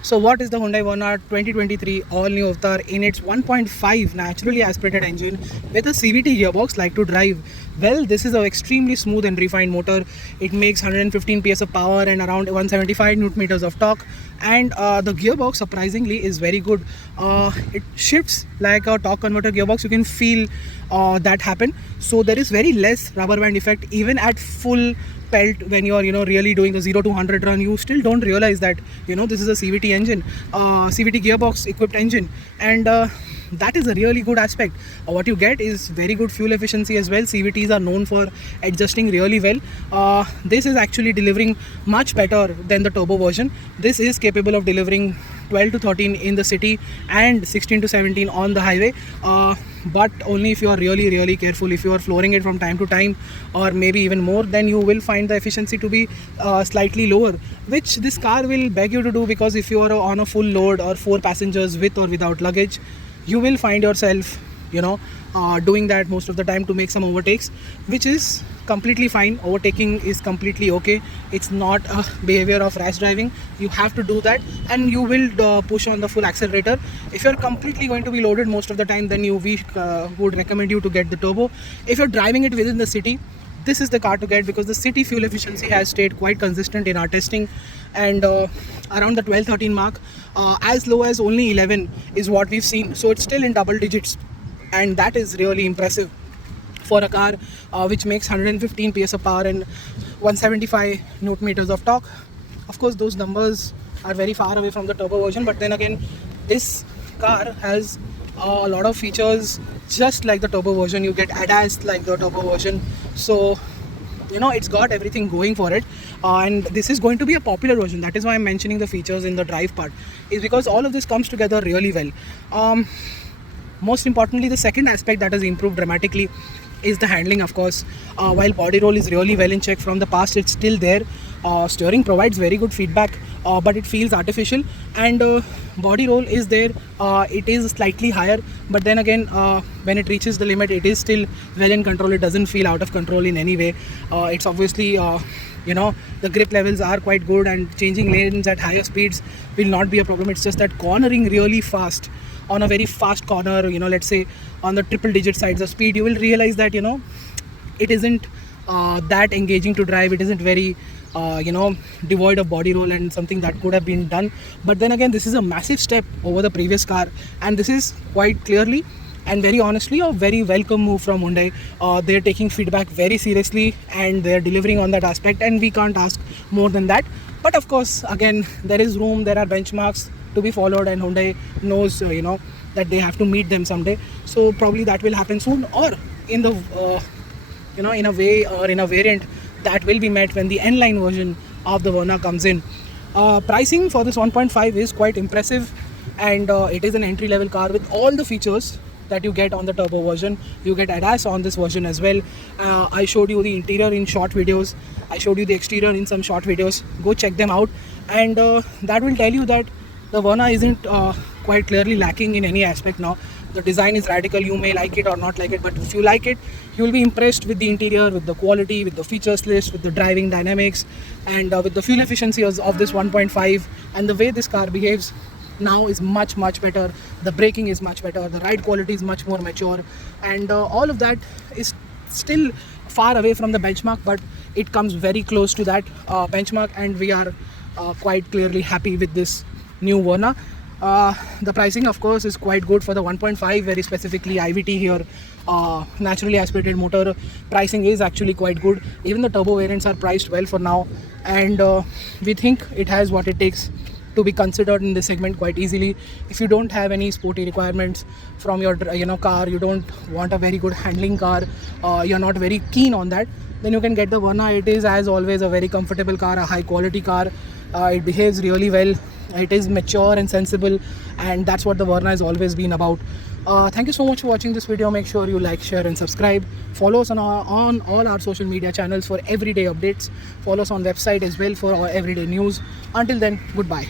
So what is the Hyundai Verna 2023 all-new avatar in its 1.5 naturally aspirated engine with a CVT gearbox like to drive? Well, this is an extremely smooth and refined motor. It makes 115 PS of power and around 175 Newton meters of torque. And the gearbox surprisingly is very good. It shifts like a torque converter gearbox. You can feel that happen. So there is very less rubber band effect even at full pelt. When you're really doing a 0 to 100 run, you still don't realize that this is a CVT engine, CVT gearbox equipped engine. And that is a really good aspect. What you get is very good fuel efficiency as well. CVTs are known for adjusting really well. This is actually delivering much better than the turbo version. This is capable of delivering 12 to 13 in the city and 16 to 17 on the highway, but only if you are really careful. If you are flooring it from time to time or maybe even more, then you will find the efficiency to be slightly lower, which this car will beg you to do, because if you are on a full load or 4 passengers with or without luggage, you will find yourself doing that most of the time to make some overtakes, which is completely fine. Overtaking is completely okay. It's not a behavior of rash driving. You have to do that, and you will push on the full accelerator. If you're completely going to be loaded most of the time, then we would recommend you to get the turbo. If you're driving it within the city, this is the car to get, because the city fuel efficiency has stayed quite consistent in our testing, and around the 12-13 mark, as low as only 11 is what we've seen. So it's still in double digits, and that is really impressive for a car which makes 115 PS of power and 175 Newton meters of torque. Of course, those numbers are very far away from the turbo version, but then again, this car has a lot of features just like the turbo version. You get ADAS like the turbo version, so it's got everything going for it, and this is going to be a popular version. That is why I'm mentioning the features in the drive part, is because all of this comes together really well. Most importantly, the second aspect that has improved dramatically is the handling. Of course, while body roll is really well in check from the past, it's still there. Steering provides very good feedback, but it feels artificial, and body roll is there. It is slightly higher, but then again, when it reaches the limit, it is still well in control. It doesn't feel out of control in any way. It's obviously the grip levels are quite good, and changing lanes at higher speeds will not be a problem. It's just that cornering really fast on a very fast corner, let's say on the triple digit sides of speed, you will realize that it isn't that engaging to drive. It isn't very devoid of body roll, and something that could have been done. But then again, this is a massive step over the previous car, and this is quite clearly and very honestly a very welcome move from Hyundai. They're taking feedback very seriously, and they're delivering on that aspect, and we can't ask more than that. But of course, again, there is room, there are benchmarks to be followed, and Hyundai knows that they have to meet them someday. So probably that will happen soon, or in the in a way or in a variant that will be met when the N-line version of the Verna comes in. Pricing for this 1.5 is quite impressive, and it is an entry-level car with all the features that you get on the turbo version. You get ADAS on this version as well. I showed you the interior in short videos. I showed you the exterior in some short videos. Go check them out, and that will tell you that the Verna isn't quite clearly lacking in any aspect now. The design is radical. You may like it or not like it, but if you like it, you will be impressed with the interior, with the quality, with the features list, with the driving dynamics, and with the fuel efficiency of this 1.5. And the way this car behaves now is much better. The braking is much better. The ride quality is much more mature, and all of that is still far away from the benchmark, but it comes very close to that benchmark, and we are quite clearly happy with this new Verna. The pricing, of course, is quite good for the 1.5, very specifically IVT here. Naturally aspirated motor pricing is actually quite good. Even the turbo variants are priced well for now, and we think it has what it takes to be considered in this segment quite easily. If you don't have any sporty requirements from your car, you don't want a very good handling car, you're not very keen on that, then you can get the Verna. It is, as always, a very comfortable car, a high quality car. It behaves really well. It is mature and sensible, and that's what the Verna has always been about. Thank you so much for watching this video. Make sure you like, share and subscribe. Follow us on all our social media channels for everyday updates. Follow us on website as well for our everyday news. Until then, goodbye.